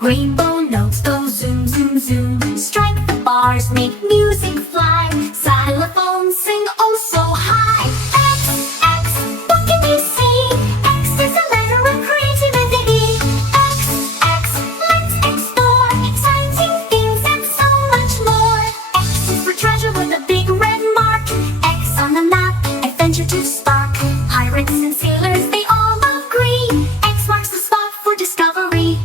Rainbow notes go zoom, zoom, zoom. Strike the bars, make music fly. Xylophones sing oh so high. X, X, what can you see? X is a letter of creativity. X, X, let's explore. Exciting things and so much more. X is for treasure with a big red mark. X on the map, adventure to spark. Pirates and sailors, they all agree. X marks the spot for discovery.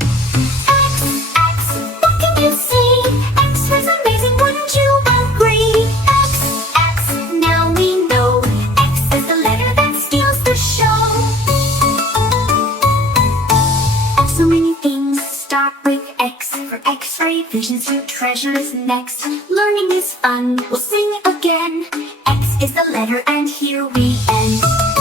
X, X, what can you see? X-rays amazing, wouldn't you agree? X, X, now we know. X is the letter that steals the show. So many things start with X. For X-ray visions to treasures next. Learning is fun, we'll sing again. X is the letter and here we end.